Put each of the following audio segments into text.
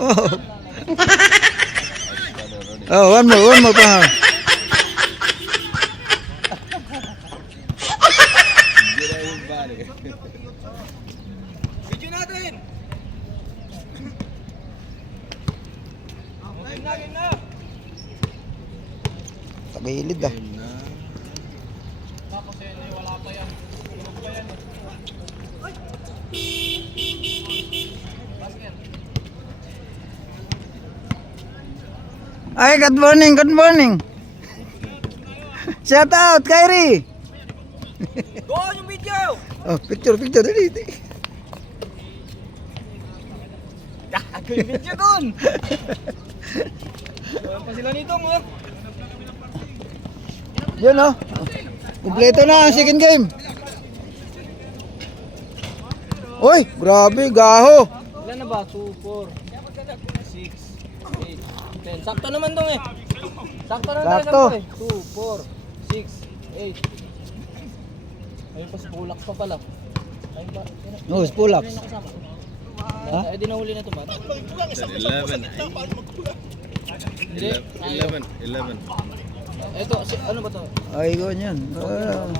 Oh. Oh, one more pa. Video natin. Game na. Sa gilid ah. Tapos yan, wala pa yan. Ay, good morning. Shout out, Kyrie. Go yung video. Oh, picture dali. Gago yung video dun. Wala pa sila nito mo. Yun oh. Kumpleto na ang second game. Oy, grabe, gaho. Ilan na ba? 2, 4, 6, 8, 10. Sakto naman dong eh. Sakto na Sakto. tayo. 2, 4, 6, 8. Ayun pa sa bulak pa pala. Ayun pa. No, pull-ups. Ayun nakasama. Ha? Ay, di nahuli na ito ba? 11. Hindi. 11. Ito, ano ba to? Ay, go niyan.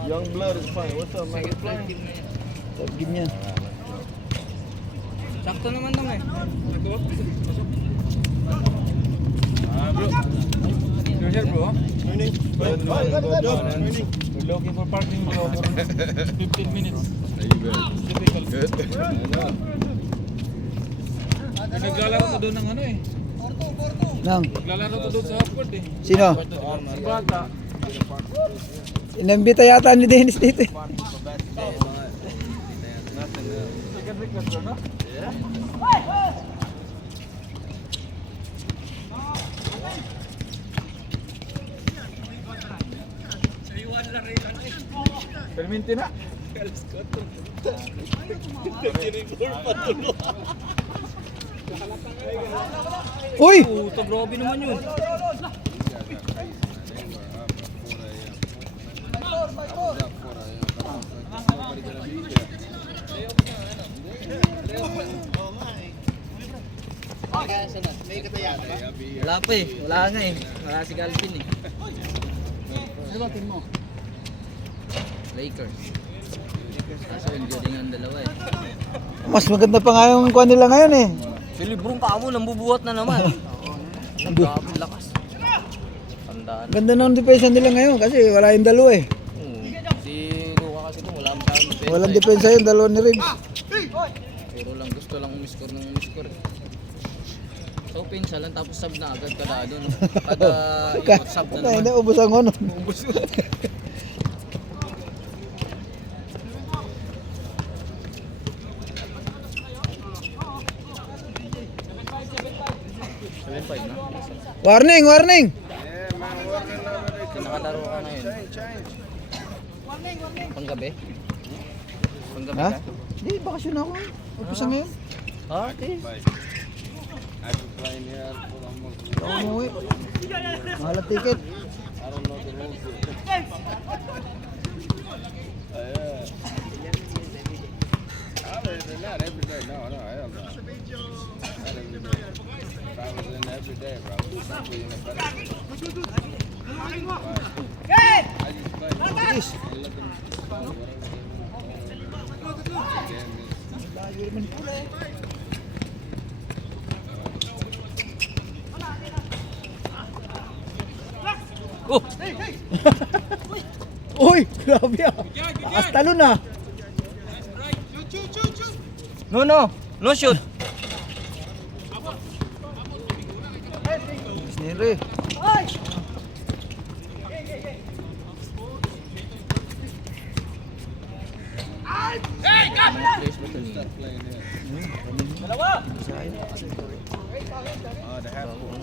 Young blood is fine. What's up, man? Third game niyan. Sakto naman dong eh. You're here, bro? Morning. We're looking for parking, bro, for 15 minutes. How you been? Difficult. Good. I know. Naglalaro to doon ng ano eh. Nang, Naglalaro to doon sa Harvard eh. sino? Si Bata. Inambita yata ni Dennis dito eh. Second request bro, no? Perminti na. Uy! Puto, grabe naman yun. Wala pa eh. Wala nga eh. Wala si Galvin eh. Ano ba team mo? Lakers. Kaso enjoy ang dalawa eh. Mas maganda pa nga yung kuha nila ngayon eh. Si Librong kamo, nambubuhat na naman. Ang grabe lakas. Tandaan. Ganda ng depensa nila ngayon kasi wala yung dalawa eh. Si Luka kasi kung wala masyadong defense. Walang depensa yung dalawa ni Ribs. Pero lang gusto lang umiscore ng umiscore. So pinsa lang tapos sub na agad kada doon. Kada ikot sub na Kaya naman. na ubos ang ano. Ubus. na. Warning! Nakalaro ka ngayon. Panggabi? Panggabi Ha? ka? Hindi, bakasyon ako. Umpisa ngayon. Okay. I've been playing here for almost. Ako umuwi. Mahal ang ticket. I don't know the rules. Not every day. No, hell no. Not every day. If I was in every day, bro, I would be in a better place. I just play. Yes. You look at Oh! Uy! Grabe ah. As talon ah. No shoot! Snere. start playing here. The half court.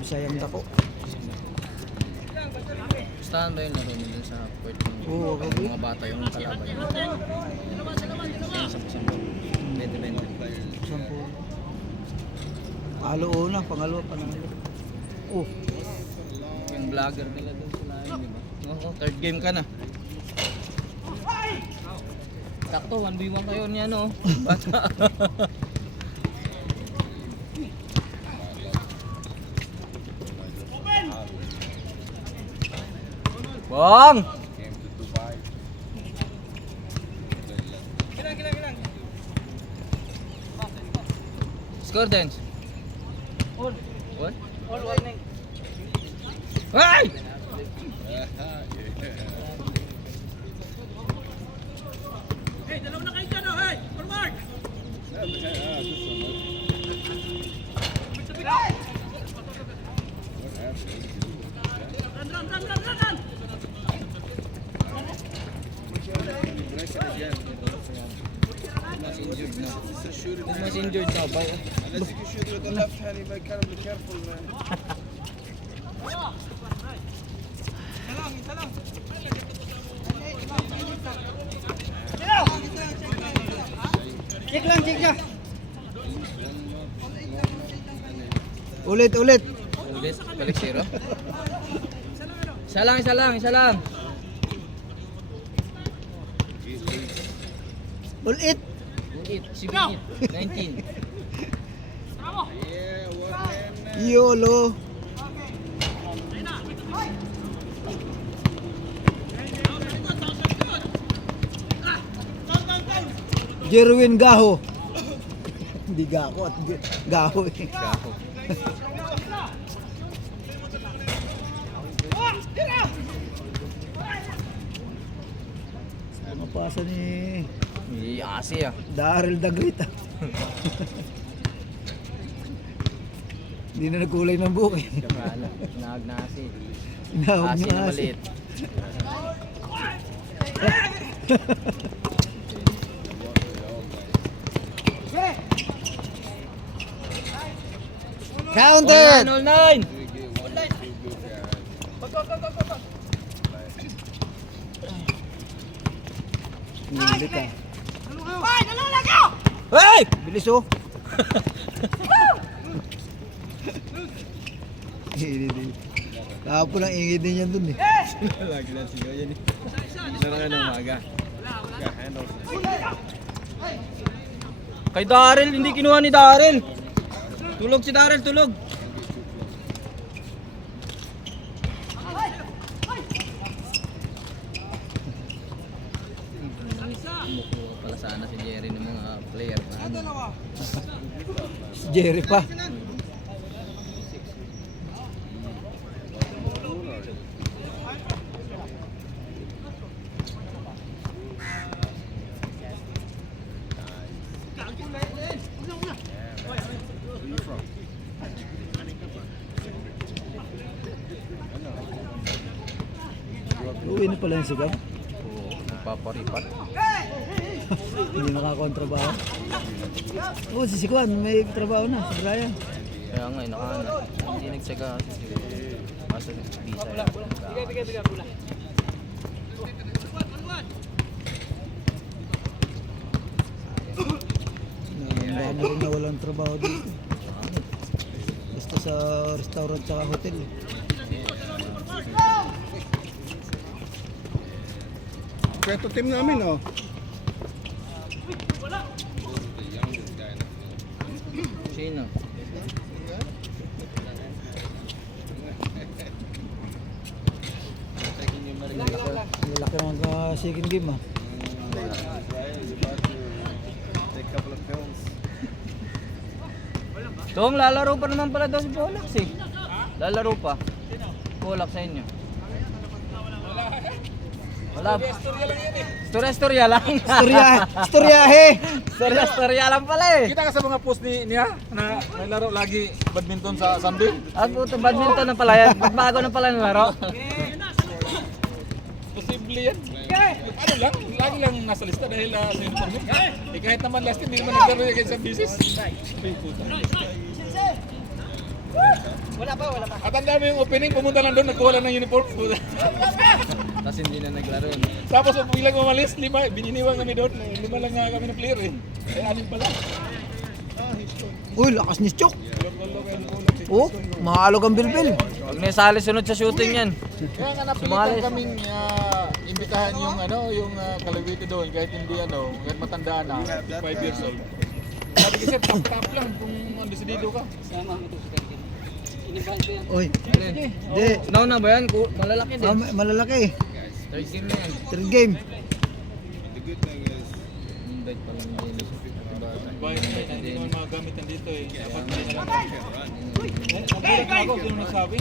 Bisayang dako. Gustahan ba yung laro nila sa court? Oo, okay. Mga bata yung kalaban. Bente-bente. Sampo. Halo una, pangalo, panalo. Oh, Yung vlogger nila doon sila yun, di ba? Oo, third game ka na. Sakto, 1v1 kayo niya, no? Bata. Bong! Came to Dubai. Score dance. All. What? All warning. Ay! Yeah. Mas injured na. Mas injured na ba? Unless you can shoot with the left hand, you might kind of be careful, man. Check lang, check siya. Ulit, ulit. Ulit, balik 0. Isa lang, isa lang, isa lang. Ulit. Ulit, si Binit, 19. Yeah, one hand now. YOLO. Jerwin Gaho. Hindi Gaho at Gaho eh. Gaho. Ano pasa ni Asi ah. Daryl the Great ah. Hindi na nagkulay ng buhok eh. Kamala, nahag na asi. Tinawag Asi niya na asi. maliit. Counted! All 9! You get one or two good guys. Nilit ah. Hey! Bilis oh. Kahapon ang ingay din yan dun eh. Lagi na siya yan eh. Narangan ng umaga. Kay Daryl, hindi kinuha ni Daryl. Tulog si Daryl, tulog. Kumukuha pala sana si Jerry ng mga player na ano. Si Jerry pa. Uwi na pala yung sigaw. Oo, nagpaparipat. Hindi nakakontrabaho. Oo, si Sikuan, may trabaho na, si Brian. Kaya nga, nakahanap. Hindi nagsaga kasi masa visa yan. Ang dami rin na walang trabaho dito. Basta sa restaurant sa hotel. Eh. Kaya team namin, oh. The youngest guy in the field. Sino? Malaki ang second game ah. Right, you're about to take a couple of films. Tom, lalaro pa naman pala daw si Polak eh. Lalaro pa. Polak sa inyo. Wala. Storya lang. Storyahe! Storya lang pala eh. Kita ka sa mga post niya na nalaro lagi badminton sa Sunday. Ako to badminton na pala yan. Bago na pala nalaro. Posible yan. Ano lang, lagi lang nasa lista dahil sa uniform niya. Kahit naman last year, hindi naman naglaro yan sa business. Wala pa. At ang dami yung opening, pumunta lang doon, nagkuha lang ng uniform. Tapos hindi na naglaro. Tapos kung bilang umalis, 5, bininiwan kami doon. 5 lang nga kami ng player eh. Ay, 6 pala. Uy, lakas ni Chok! Oh, mahalog ang bilbil. Pag naisali sunod sa shooting yan. Kaya nga Sumali. napilitan kaming imbitahan yung yung Kalawiti doon kahit hindi kahit matanda na, 5 years old. Sabi ko sir, tap lang kung decidido ka. Oy, Alin? di. Nauna ba yan? Malalaki din. Malalaki. Third game na yan. Third game. The good thing is, Invite pa lang din. Bakit hindi naman magagamit nandito eh. Dapat hindi na lang. Nabulat na ako, sino nagsabi?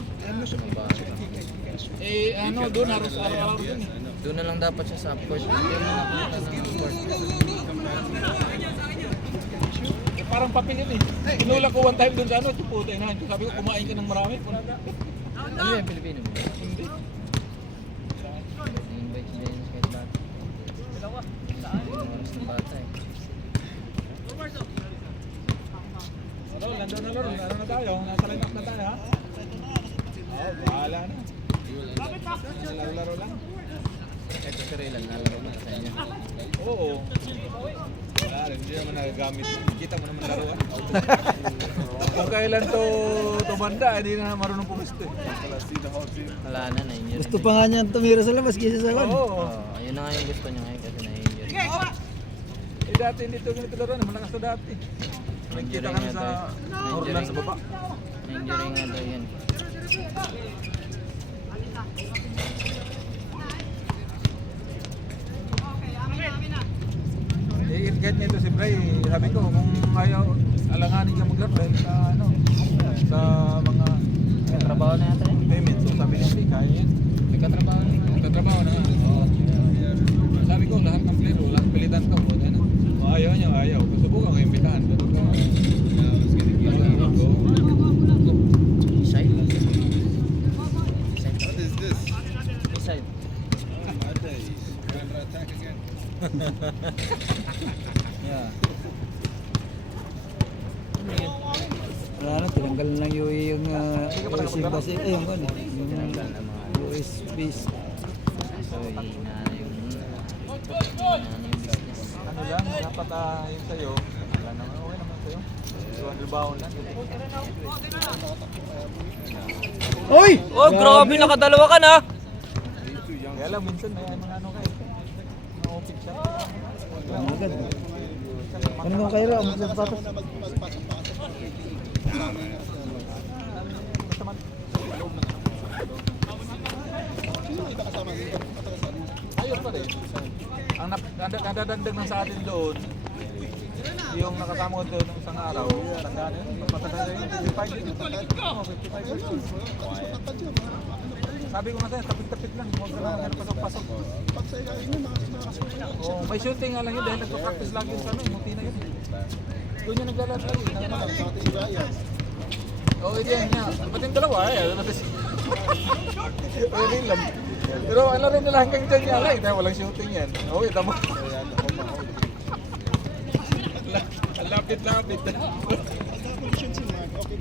Eh ano, doon halos araw-araw doon eh. Doon na lang dapat siya sa court. Hindi mo nakita ng court. Parang papingin eh. Tinulak ko one time doon sa ano, puta inahan ko. Sabi ko, kumain ka ng marami. Ano yan, Pilipino? Hindi. Invite niya yun kahit bata. Oras ng bata eh. Ano, lando na laro. Ano na tayo? Nasa line up na tayo ha? Oo, bahala na. Laro-laro lang. Kahit sa Sirilan, nalaro mo sa inyo. Oo. Wala rin, hindi naman nagagamit. Kita mo naman laruan. Kung kailan to banda, hindi na marunong pumisto eh. Wala na, na-injury. Gusto pa nga niya tumira sa labas kaysa sa kwan. Oo. Ayun na nga yung gusto niya ngayon kasi na-injury. Eh dati hindi to ganito laruan, malakas to dati. Nagkita kami sa Orlan sa baba. Na-injury nga daw yan. Eh, kahit nito si Bray, sabi ko kung ayaw alanganin ka maglaro dahil sa ano, sa mga Trabaho na yata yan. payments. So sabi niya, hindi, kaya yan. May katrabaho na yun. Nagtatrabaho na nga. Oo. Sabi ko, lahat ng player, wala pilitan ko. Ano? Ayaw niya, ayaw. Subukan ko yung bitahan. Pero ko, Side? what is this? Side. My days. Counter attack again. Yeah. Wala na, tinanggal na lang yung USB base. Eh, yung kwan eh. Tinanggal na mga USB. so inaano yung business. ano lang, dapat yung sa'yo, wala naman, okay naman sa'yo. 200 baon lang. Oy! Oh, grabe, nakadalawa ka na! Kaya lang, minsan may mga ano kayo. Na-open siya. Ano agad? Ano mo kayo lang? Magsapatos. Ayos pa rin. Ang nadadagdag ng sa atin doon, yung nakasama ko doon ng isang araw, tandaan yun, matanda yun, 55 yun. Oo, 55 yun. Sabi ko nga sa'yo, tapit-tapit lang, huwag ka lang pasok-pasok. Oh, may shooting nga lang yun dahil nagpa-practice lagi yun sa ano, muti na yun. Doon yung naglalaro yun. Oo, hindi yan niya. Ba't yung dalawa eh? Pwede lang. Pero ang laro nila hanggang dyan niya lang, dahil walang shooting yan. Oo, tama. Ang lapit-lapit.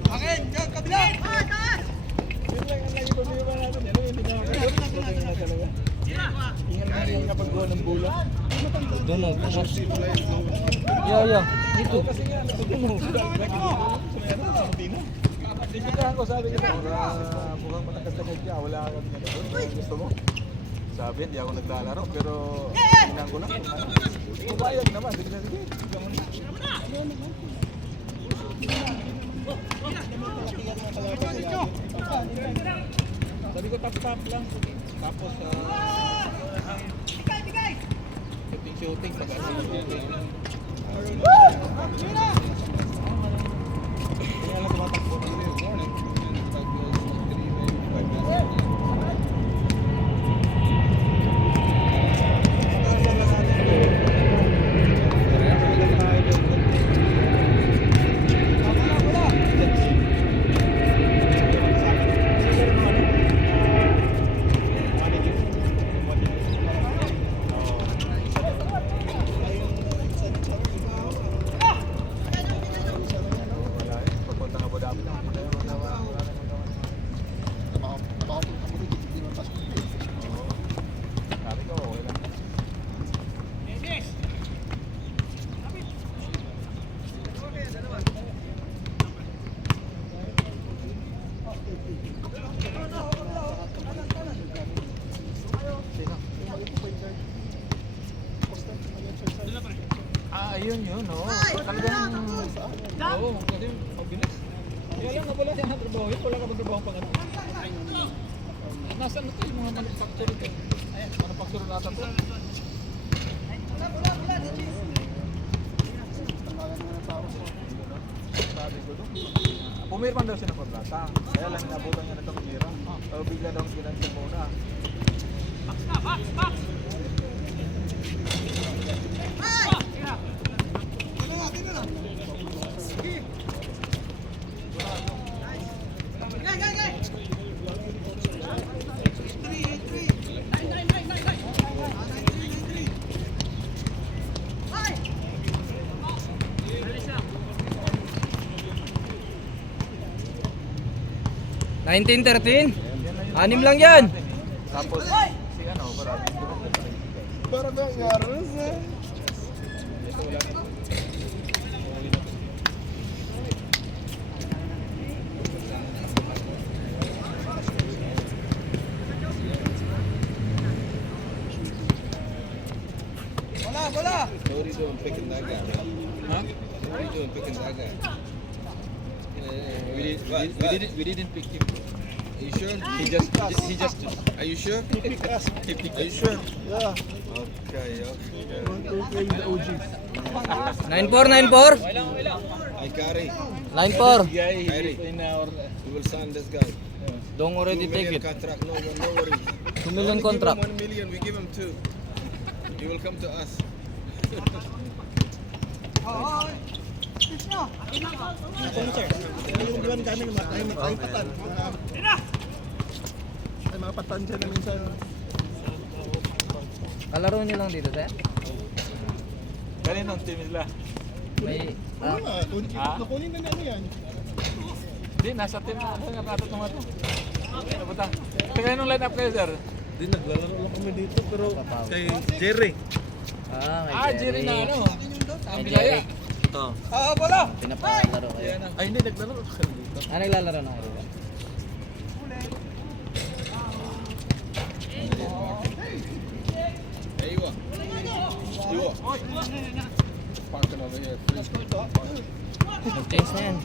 Akin, dyan, kabila! Yun lang ang lagi problema natin. Ano yung hindi na talaga. Ingal na rin kapag gawa ng bola. Donald, Yeah. Dito. Kasi nga, Dipitahan ko, sabi ko, mukhang matakas-takas ka, wala kang ganun. Gusto mo? Sabi, hindi ako naglalaro, pero hinang ko lang. Pumayag naman, sige na sige. Sabi ko, tap-tap lang. Tapos, shooting, pag-shooting. Kaya lang tumatakbo kasi yung morning. Ayun yun, oo. Talagang, oo, kasi mabilis. Wala siya ng trabaho yun. Wala ka bang trabaho pang ano? Nasaan na ito yung mga manufacturer ito? Ayan, manufacturer natin ito. Sabi ko doon. Pumirman daw siya ng kontrata. Kaya lang inabutan niya na ito kumira. So bigla daw ginansin muna. Nineteen 13. Anim lang yan. Tapos si ano, Para bang ngaros eh. What are you doing picking that guy? Huh? What are you doing picking that guy? We didn't pick him. Are you sure? He just Are you sure? he picked us. Are you sure? Yeah. Okay, okay. 9494. Hey, Kari, 94. Guy Kyrie. is in our you will sign this guy. Don't already 2 take million it. contract, no worries. 2 We million only contract. Give him 1 million, we give him 2. He will come to us. Yung buwan kami ay patan. Ay mga patan dyan na minsan. Kalaro niyo lang dito, sir? kaninong team nila. May Nakunin na namin yan. Hindi, nasa team na. Ano nga patot naman ito? Ano ba ta? Kaya nung line up kayo, sir? Hindi, naglalaro lang kami dito pero kay Jerry. Jerry na ano? Ang May bilaya. Jerry. Oo. Pinapalaro kayo. Ay, hindi, naglaro kayo dito. Naglalaro na kayo. Hey, you are. You are. Parking over here, please. Mag-change na yan.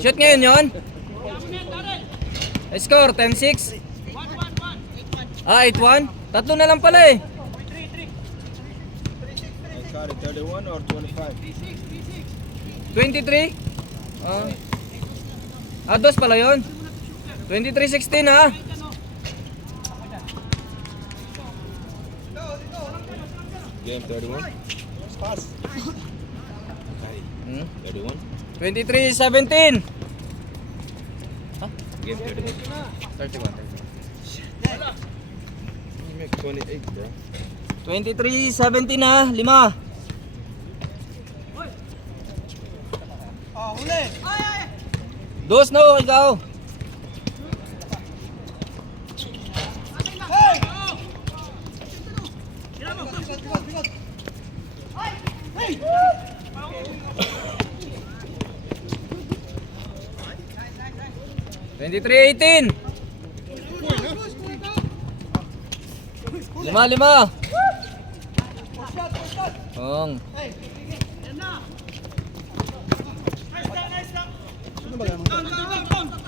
Shoot ngayon yun? Score, 10-6. 8-1. Tatlo na lang pala eh. Hey, Kari, 31 or 25? 23. Dos pala yun. 23-16 ha. Game 31? Pass. Hey, Hmm? 31? 23-17. Game 31. 31. You make 28, bro. 23-17 ha. 5. Dos no, ikaw. $23-18. 5. Ong.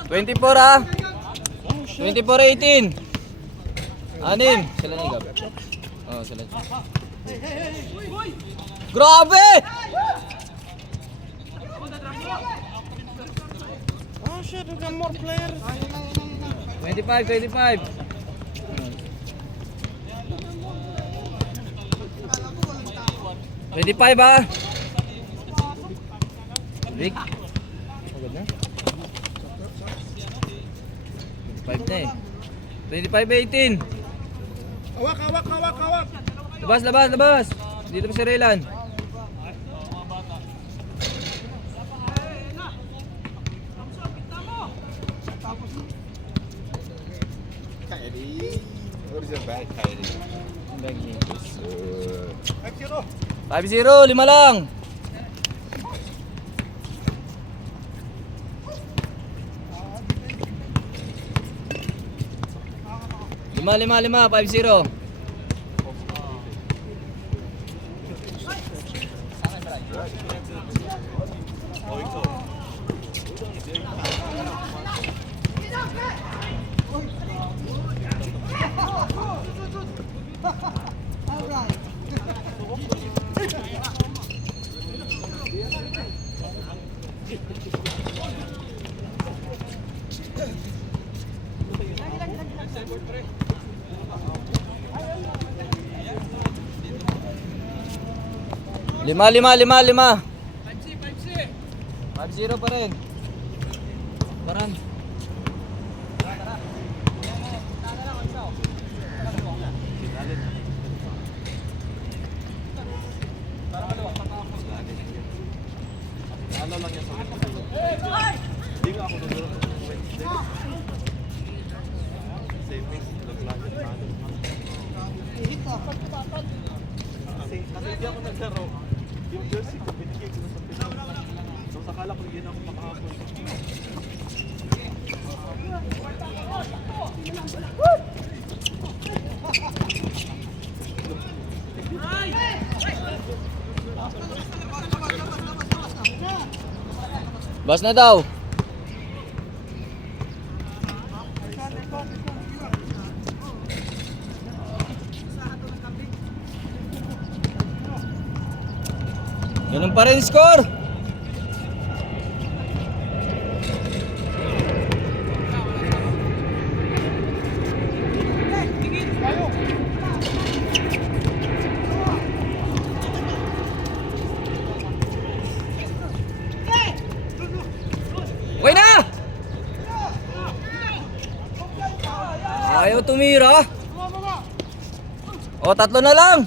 24 ah. 24-18. 6. Sila na gab. Oh, sila. Grabe! Oh shit, we got more players. 25. 25 ah. Rick. Agad na. 25 na eh. 25-18. Hawak. Labas. Dito pa si Raylan. Kyrie. What is your bag, Kyrie? 5-0, 5 lang. Lima, 5-0. 5-0 pa rin. Baran. Ano lang yan sa hindi nga ako nagkaroon ng Wednesday. Savings, naglagay na natin. Kasi hindi ako naglaro. Yung jersey ko, binigay ko na sa Pinas. So, sakala ko yun ako makahapon. Bas na daw. Ganun pa rin score. Okay na! Ayaw tumira. O, 3 na lang.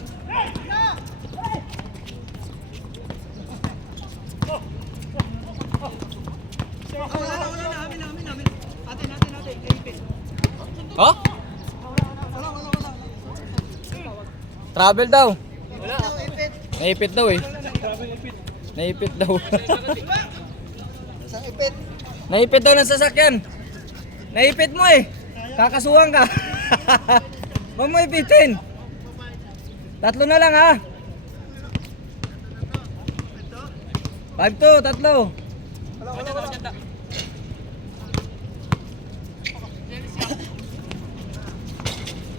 Ha? Travel daw. Naipit daw eh. Naipit daw. Naipit daw ng sasakyan. Naipit mo eh. Kakasuhan ka. Huwag mo ipitin. 3 na lang ha. 5-2, 3.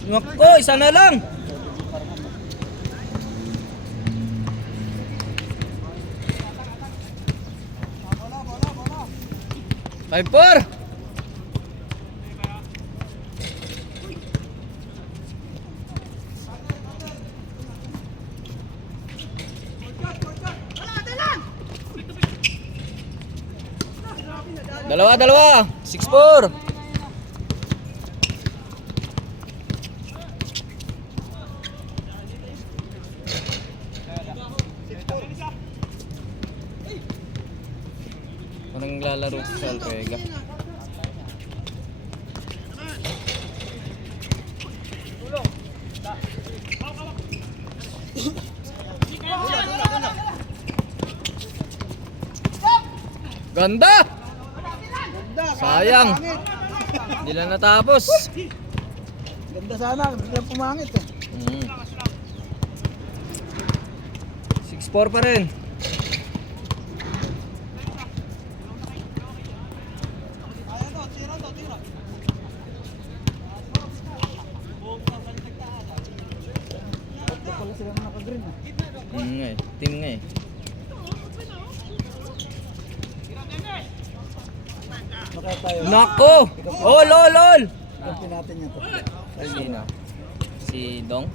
Nako, isa na lang. Five, 4. Dalawa. 6-4. Anong lalaro sa Alpega? Ganda! Sayang. Hindi lang natapos. Ganda sana, biglang pumangit eh. 6-4 pa rin. Pala sila naka-green ah. Team nga eh. Baka tayo. Nako! Lol! Kampi natin yan to. Sino? Si Dong?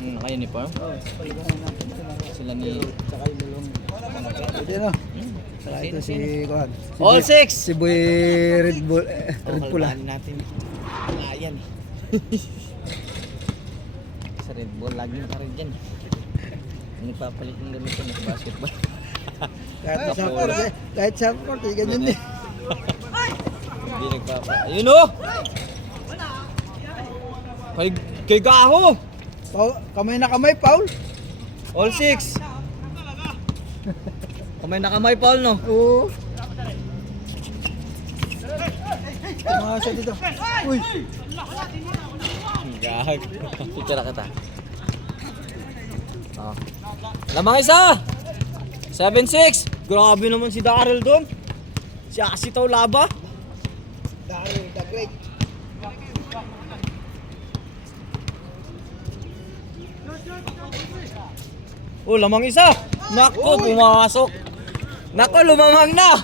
Yung 3. Naka-uniform? Paligahan natin sila. Sila ni... Tsaka yung dalawang. Pwede no? Saka ito si Kuhan. All 6! Si Boy Red Bull. Red Bull ah. natin. Ayan eh. Sa Red Bull, lagi na rin dyan. Nagpapalit ng gamit ko sa basketball. Kahit sa court, ganyan din. Hindi Ayun o! Kay Gaho! Kamay na kamay, Paul. All 6! Kamay na kamay, Paul, no? Oo. Tumasa dito. Uy! Gag. Picture kita. Oh. Lamang isa! 7-6! Grabe naman si Daryl doon. Si Asitaw Laba. Daryl the Great. Oh, lamang isa. Nako, pumasok. Nako, lumamang na.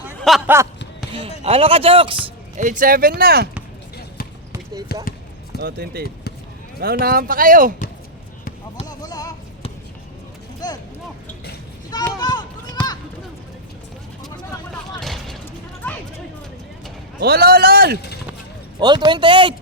Ano ka, Jokes? 8-7 na. 28 ka? Oh, 28. Naunahan pa kayo. Bola ah. All! All 28!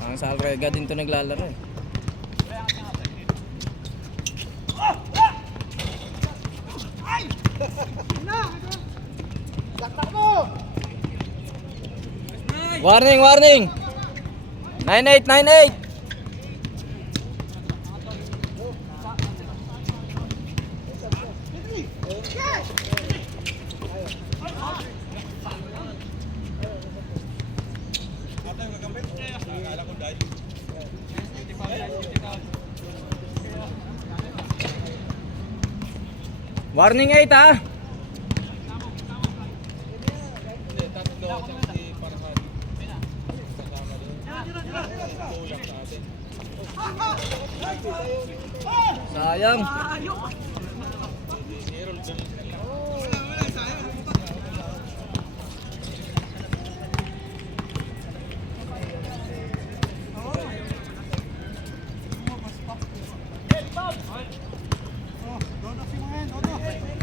Ang Salrega din to naglalaro eh. Warning! 98! Warning 8 ha. Sayang.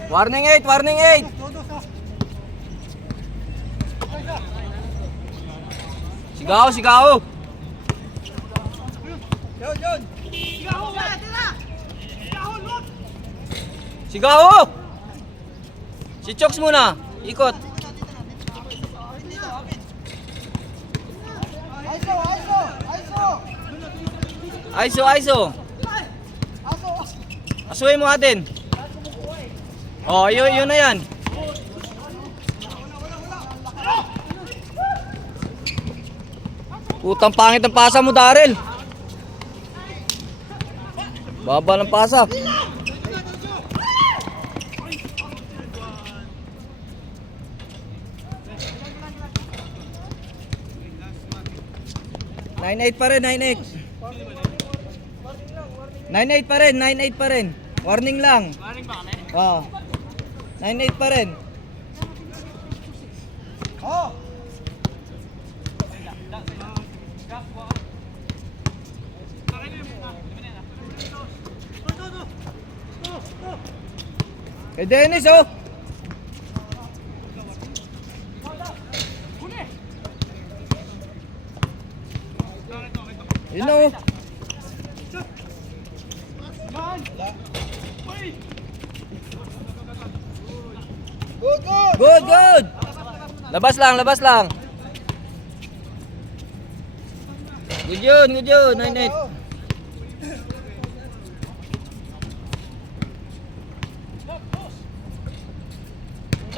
Warning 8. Sigaw. Sigaw! Si Choks muna. Ikot. ISO. Asuhin mo atin. Oh, yun na yan. Putang pangit ang pasa mo, Daryl. Baba ng pasa. Nine-8 pa rin. 9-8 pa rin. Warning lang. Oh. 9-8 pa rin. Kay Dennis oh. Yun oh. Good. Labas lang. Good yun. 9-8.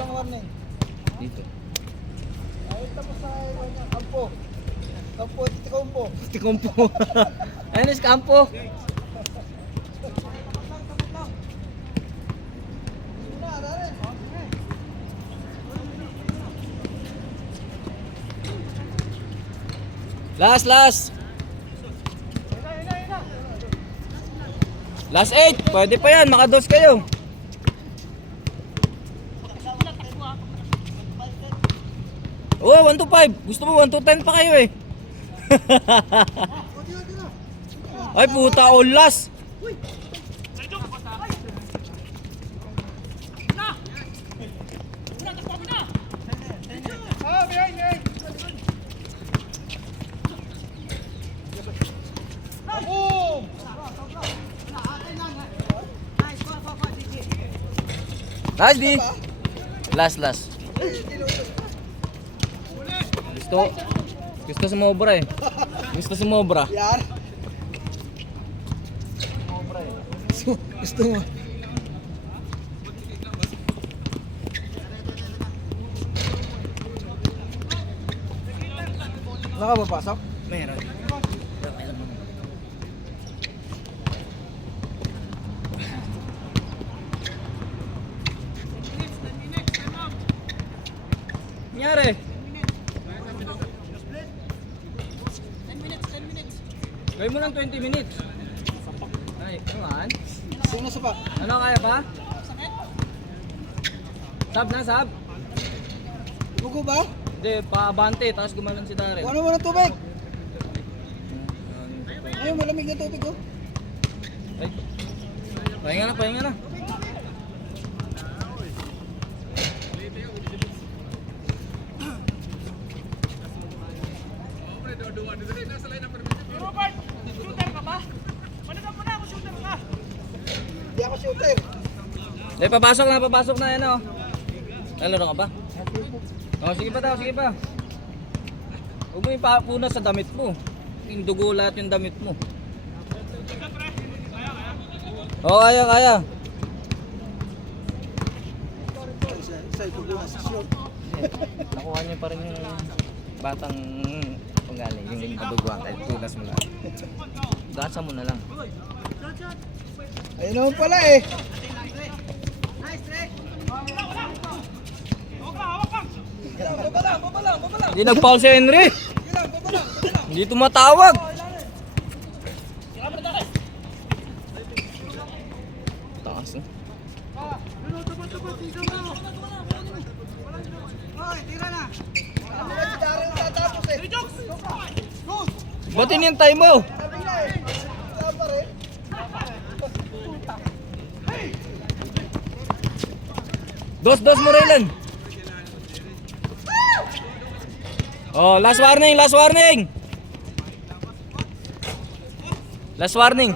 Warning. Dito. Ay, tapos sa kampo. Tikompo. Ayun is kampo. Last. Last 8. Pwede pa yan. Makados kayo. Oh, 1 to 5. Gusto mo 1 to 10 pa kayo eh. Ay puta, all last. Nice D. Last. Gusto sumobra eh. Yan. Gusto mo. Nakapapasok? Meron. Nangyari? 10 minutes. Gawin mo ng 20 minutes. Ay, naman. Sino sa pa? Ano, kaya pa? Sab na, sab? Bugo ba? Hindi, pa-abante, tapos gumanon si Darren. Ano mo ng tubig? Ay, malamig na tubig oh. Ay. Pahinga na, pahinga na. Hindi ako shooter. Hindi, papasok na yan oh. Nalaro ka ba? Oh, sige pa daw, sige pa. Huwag mo ipapuna sa damit mo. Yung dugo lahat yung damit mo. Oo, kaya. Isa ito na sa shoot. Nakuha niyo pa rin yung batang panggaling, yung naduguan kahit tulas mo lang. Gasa mo na lang. Ayun naman pala eh. Hindi nag-foul si Henry. Hindi tumatawag. Taas eh. Batin yung time mo. Dos Morelan. Oh, last warning. Last warning. Last warning.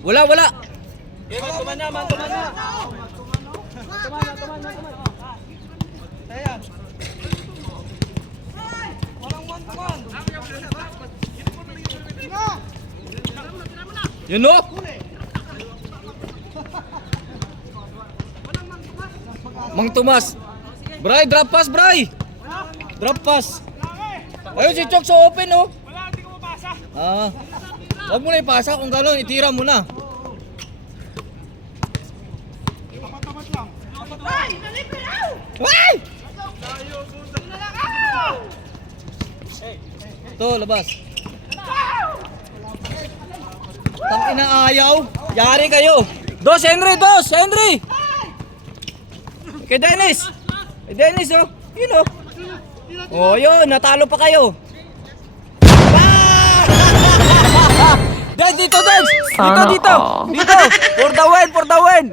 Wala. Tumana. Yun no? Mang Tomas. Bray, drop pass, Bray. Drop pass. Ayun si Chok sa open oh. Wala, hindi ko mapasa. Huwag mo na ipasa kung gano'n, itira mo na. Tapat lang. Ay! Ito, labas. Tangina ayaw. Yari kayo. Dos, Henry. Kay Dennis oh. Yun oh. Oh, yun, natalo pa kayo. Dad, dito. Dito. For the win.